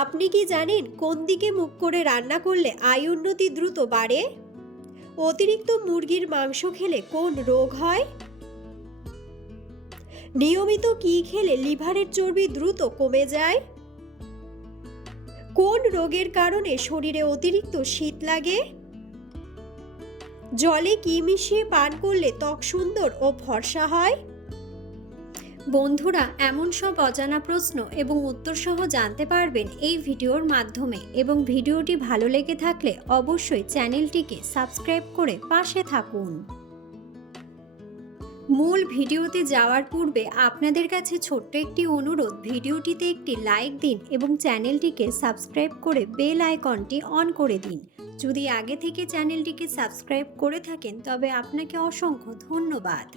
আপনি কি জানেন কোন দিকে মুখ করে রান্না করলে আয় উন্নতি দ্রুত বাড়ে? অতিরিক্ত মুরগির মাংস খেলে কোন রোগ হয়? নিয়মিত কি খেলে লিভারের চর্বি দ্রুত কমে যায়? কোন রোগের কারণে শরীরে অতিরিক্ত শীত লাগে? জলে কি মিশিয়ে পান করলে ত্বক সুন্দর ও ফর্সা হয়? বন্ধুরা, এমন সব অজানা প্রশ্ন এবং উত্তর সহ জানতে পারবেন এই ভিডিওর মাধ্যমে। এবং ভিডিওটি ভালো লেগে থাকলে অবশ্যই চ্যানেলটিকে সাবস্ক্রাইব করে পাশে থাকুন। মূল ভিডিওতে যাওয়ার পূর্বে আপনাদের কাছে ছোট্ট একটি অনুরোধ, ভিডিওটিতে একটি লাইক দিন এবং চ্যানেলটিকে সাবস্ক্রাইব করে বেল আইকনটি অন করে দিন। যদি আগে থেকে চ্যানেলটিকে সাবস্ক্রাইব করে থাকেন তবে আপনাকে অসংখ্য ধন্যবাদ।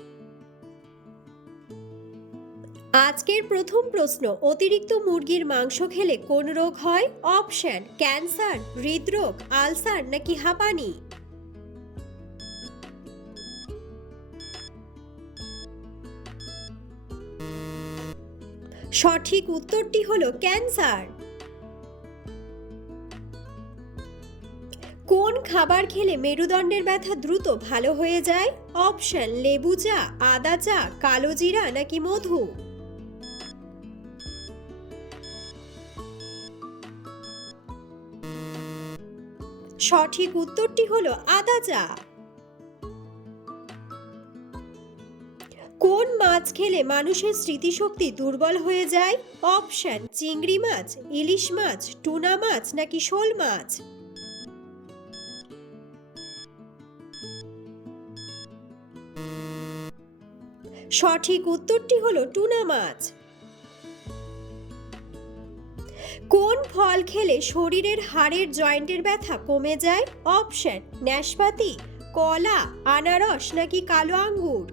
আজকের প্রথম প্রশ্ন, অতিরিক্ত মুরগির মাংস খেলে কোন রোগ হয়? অপশন: ক্যান্সার, হৃদরোগ, আলসার নাকি হাঁপানি? সঠিক উত্তরটি হলো ক্যান্সার। কোন খাবার খেলে মেরুদণ্ডের ব্যথা দ্রুত ভালো হয়ে যায়? অপশন: লেবু চা, আদা চা, কালো জিরা নাকি মধু? সঠিক উত্তরটি হলো আদা চা। কোন মাছ খেলে মানুষের স্মৃতিশক্তি দুর্বল হয়ে যায়? অপশন: চিংড়ি মাছ, ইলিশ মাছ, টুনা মাছ নাকি শোল মাছ? সঠিক উত্তরটি হলো টুনা মাছ। কোন ফল খেলে শরীরের হাড়ের জয়েন্টের ব্যথা কমে যায়? অপশন: নাশপাতি, কলা, আনারস নাকি কালো আঙ্গুর?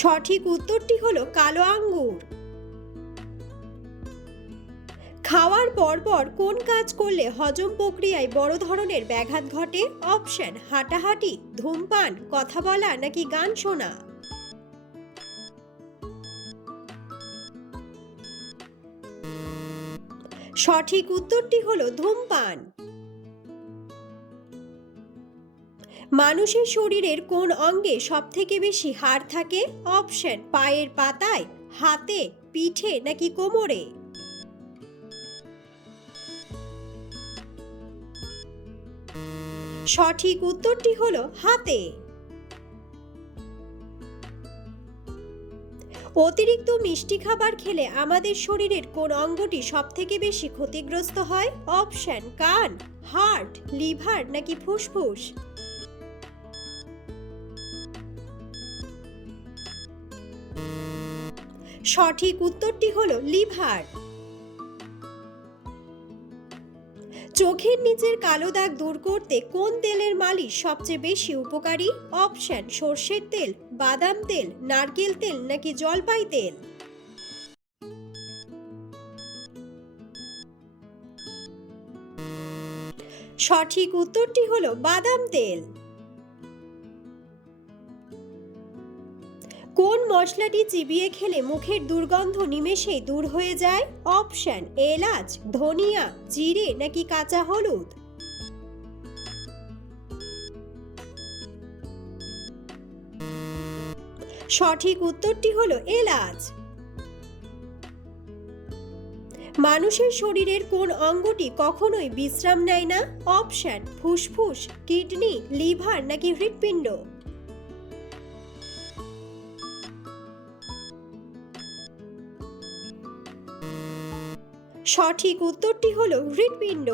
সঠিক উত্তরটি হলো কালো আঙ্গুর। খাওয়ার পরপর কোন কাজ করলে হজম প্রক্রিয়ায় বড় ধরনের ব্যাঘাত ঘটে? অপশন: হাঁটাহাঁটি, ধূমপান, কথা বলা নাকি গান শোনা? সঠিক উত্তরটি হলো ধূমপান। মানুষের শরীরের কোন অঙ্গে সবথেকে বেশি হাড় থাকে? অপশন: পায়ের পাতায়, হাতে, পিঠে নাকি কোমরে? সঠিক উত্তরটি হলো হাতে। অতিরিক্ত মিষ্টি খাবার খেলে আমাদের শরীরের কোন অঙ্গটি সবথেকে বেশি ক্ষতিগ্রস্ত হয়? অপশন: কান, হার্ট, লিভার নাকি ফুসফুস? সঠিক উত্তরটি হলো লিভার। চোখের নিচের কালো দাগ দূর করতে কোন তেলের মালিশ সবচেয়ে বেশি উপকারী? অপশন: সর্ষের তেল, বাদাম তেল, নারকেল তেল নাকি জলপাই তেল? সঠিক উত্তরটি হলো বাদাম তেল। কোন মশলাটি চিবিয়ে খেলে মুখের দুর্গন্ধ নিমেষেই দূর হয়ে যায়? অপশন: এলাচ, ধনিয়া, জিরে নাকি কাঁচা হলুদ? সঠিক উত্তরটি হলো এলাচ। মানুষের শরীরের কোন অঙ্গটি কখনোই বিশ্রাম নেয় না? অপশন: ফুসফুস, কিডনি, লিভার নাকি হৃৎপিণ্ড? সঠিক উত্তরটি হলো হৃৎপিণ্ড।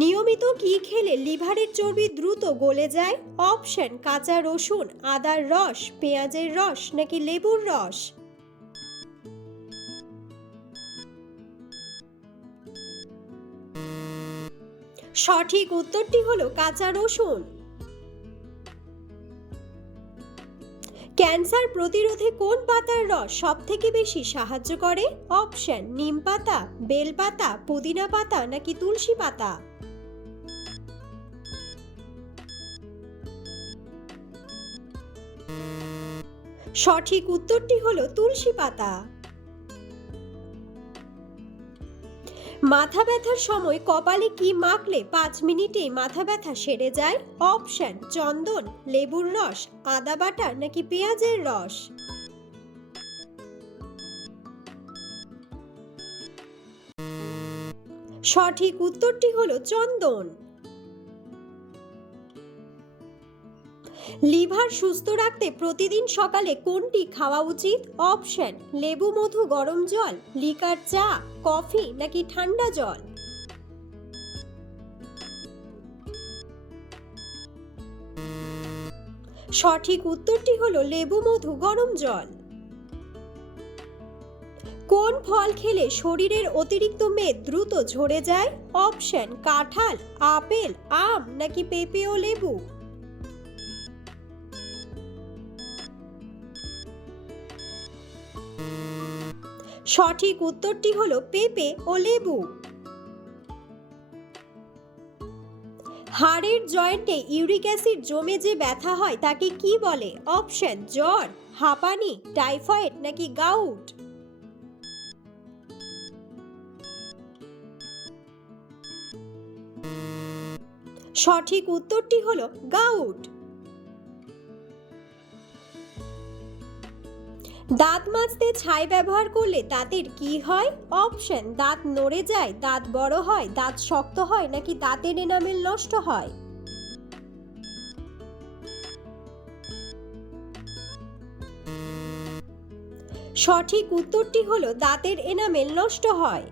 নিয়মিত কি খেলে লিভারের চর্বি দ্রুত গলে যায়? অপশন: কাঁচা রসুন, আদার রস, পেঁয়াজের রস নাকি লেবুর রস? সঠিক উত্তরটি হলো কাঁচা রসুন। ক্যান্সার প্রতিরোধে কোন পাতার রস সবথেকে বেশি সাহায্য করে? অপশন নিম পাতা, বেল পাতা, পুদিনা পাতা নাকি তুলসী পাতা? সঠিক উত্তরটি হলো তুলসী পাতা। মাথা ব্যথার সময় কপালে কি মাখলে 5 মিনিটেই মাথা ব্যথা সেরে যায়? অপশন চন্দন, লেবুর রস, আদা বাটা নাকি পেঁয়াজের রস? সঠিক উত্তরটি হলো চন্দন। লিভার সুস্থ রাখতে প্রতিদিন সকালে কোনটি খাওয়া উচিত? অপশন লেবু মধু গরম জল, লিকার চা, কফি নাকি ঠান্ডা জল? সঠিক উত্তরটি হলো লেবু মধু গরম জল। কোন ফল খেলে শরীরের অতিরিক্ত মেদ দ্রুত ঝরে যায়? অপশন কাঁঠাল, আপেল, আম নাকি পেঁপে ও লেবু? সঠিক উত্তরটি হলো পেঁপে ও লেবু। হাড়ের জয়েন্টে ইউরিক অ্যাসিড জমে যে ব্যথা হয় তাকে কি বলে? অপশন জ্বর, হাঁপানি, টাইফয়েড নাকি গাউট? সঠিক উত্তরটি হলো গাউট। দাঁত মাজতে ছাই ব্যবহার করলে দাঁতের কি হয়? অপশন দাঁত নড়ে যায়, দাঁত বড় হয়, দাঁত শক্ত হয় নাকি দাঁতের এনামেল নষ্ট হয়? সঠিক উত্তরটি হলো দাঁতের এনামেল নষ্ট হয়।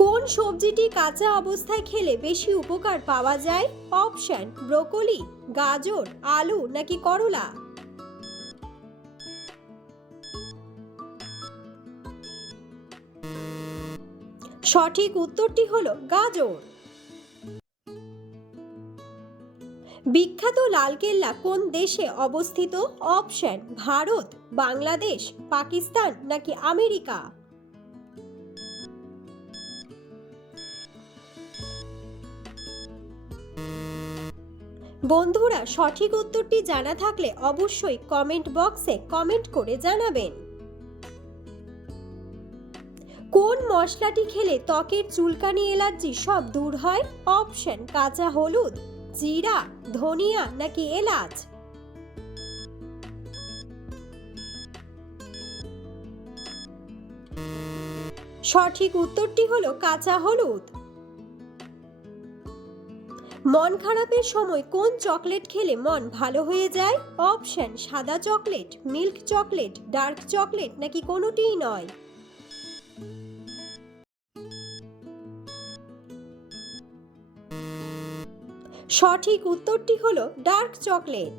কোন সবজিটি কাঁচা অবস্থায় খেলে বেশি উপকার পাওয়া যায়? অপশন ব্রোকলি, গাজর, আলু নাকি করলা? সঠিক উত্তরটি হলো গাজর। বিখ্যাত লালকেল্লা কোন দেশে অবস্থিত? অপশন ভারত, বাংলাদেশ, পাকিস্তান নাকি আমেরিকা? বন্ধুরা, সঠিক উত্তরটি জানা থাকলে অবশ্যই কমেন্ট বক্সে কমেন্ট করে জানাবেন। কোন মশলাটি খেলে ত্বকের চুলকানি, অ্যালার্জি সব দূর হয়? অপশন কাঁচা হলুদ, জিরা, ধনিয়া নাকি এলাচ? সঠিক উত্তরটি হলো কাঁচা হলুদ। মন খারাপের সময় কোন চকলেট খেলে মন ভালো হয়ে যায়? অপশন সাদা chocolate, milk chocolate, dark chocolate নাকি কোনোটিই নয়? সঠিক উত্তরটি হলো ডার্ক চকলেট।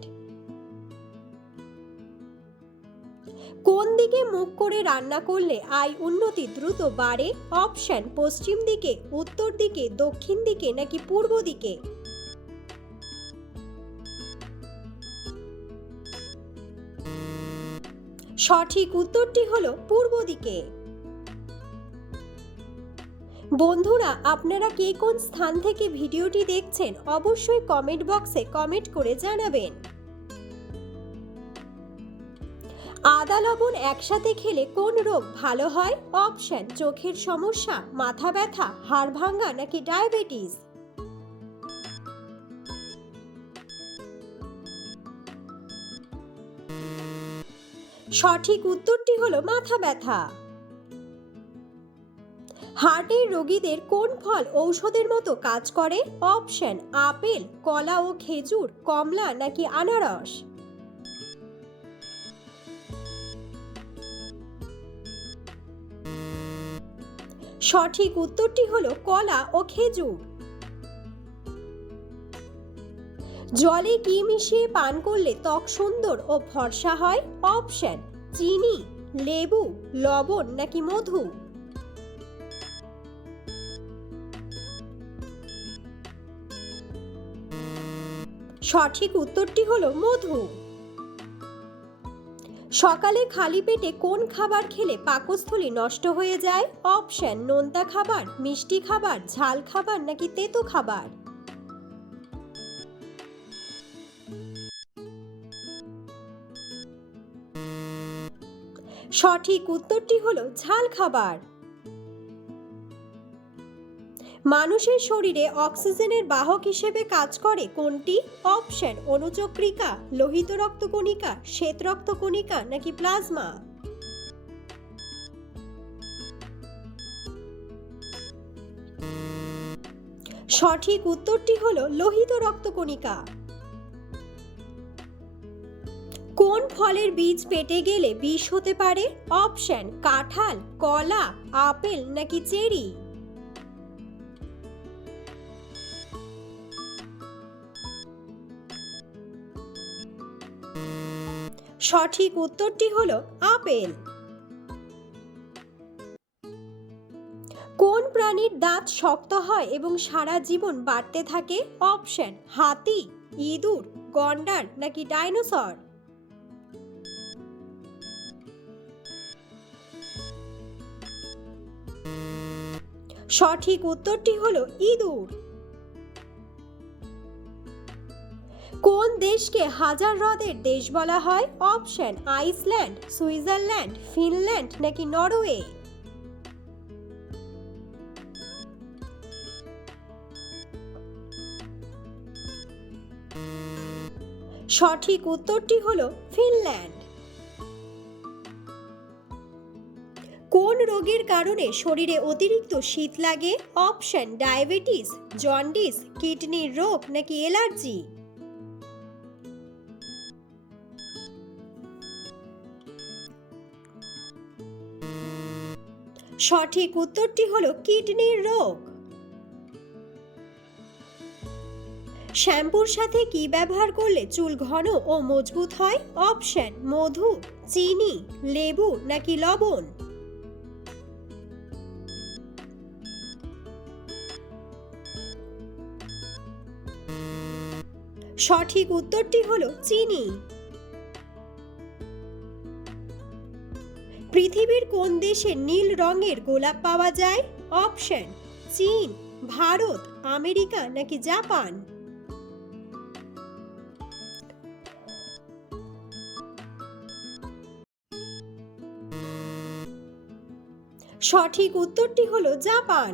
কোন দিকে মুখ করে রান্না করলে আয় উন্নতি দ্রুত বাড়ে? অপশন পশ্চিম দিকে, উত্তর দিকে, দক্ষিণ দিকে নাকি পূর্ব দিকে? সঠিক উত্তরটি হলো পূর্ব দিকে। বন্ধুরা, আপনারা কে কোন স্থান থেকে ভিডিওটি দেখছেন অবশ্যই কমেন্ট বক্সে কমেন্ট করে জানাবেন। আদা লবণ একসাথে খেলে কোন রোগ ভালো হয়? অপশন চোখের সমস্যা, মাথা ব্যথা, হাড় ভাঙ্গা নাকি ডায়াবেটিস? সঠিক উত্তরটি হলো মাথা ব্যথা। হার্টের রোগীদের কোন ফল ঔষধের মতো কাজ করে? অপশন আপেল, কলা ও খেজুর, কমলা নাকি আনারস? সঠিক উত্তরটি হলো কলা ও খেজুর। জলে কি মিশিয়ে পান করলে ত্বক সুন্দর ও ফর্সা হয়? অপশন চিনি, লেবু, লবণ নাকি মধু? সঠিক উত্তরটি হলো মধু। সকালে খালি পেটে কোন খাবার খেলে পাকস্থলী নষ্ট হয়ে যায়? অপশন নোনতা খাবার, মিষ্টি খাবার, ঝাল খাবার নাকি তেতো খাবার। সঠিক উত্তরটি হলো ঝাল খাবার। মানুষের শরীরে অক্সিজেনের বাহক হিসেবে কাজ করে কোনটি? অপশন অনুচক্রিকা, লোহিত রক্তকণিকা, শ্বেত রক্তকণিকা নাকি প্লাজমা। সঠিক উত্তরটি হলো লোহিত রক্তকণিকা। কোন ফলের বীজ পেটে গেলে বিষ হতে পারে? অপশন কাঁঠাল, কলা, আপেল নাকি চেরি। সঠিক উত্তরটি হলো আপেল। কোন প্রাণীর দাঁত শক্ত হয় এবং সারা জীবন বাড়তে থাকে? অপশন হাতি, ইঁদুর, গন্ডার নাকি ডাইনোসর। সঠিক উত্তরটি হলো ইঁদুর। কোন দেশকে হাজার হ্রদের দেশ বলা হয়? অপশন আইসল্যান্ড, সুইজারল্যান্ড, ফিনল্যান্ড নাকি নরওয়ে। সঠিক উত্তরটি হলো ফিনল্যান্ড। কোন রোগের কারণে শরীরে অতিরিক্ত শীত লাগে? অপশন ডায়াবেটিস, জন্ডিস, কিডনির রোগ নাকি অ্যালার্জি। সঠিক উত্তরটি হলো কিডনির রোগ। শ্যাম্পুর সাথে কি ব্যবহার করলে চুল ঘন ও মজবুত হয়? অপশন মধু, চিনি, লেবু নাকি লবণ। সঠিক উত্তরটি হলো চিনি। পৃথিবীর কোন দেশে নীল রঙের গোলাপ পাওয়া যায়? অপশন চীন, ভারত, আমেরিকা নাকি জাপান। সঠিক উত্তরটি হলো জাপান।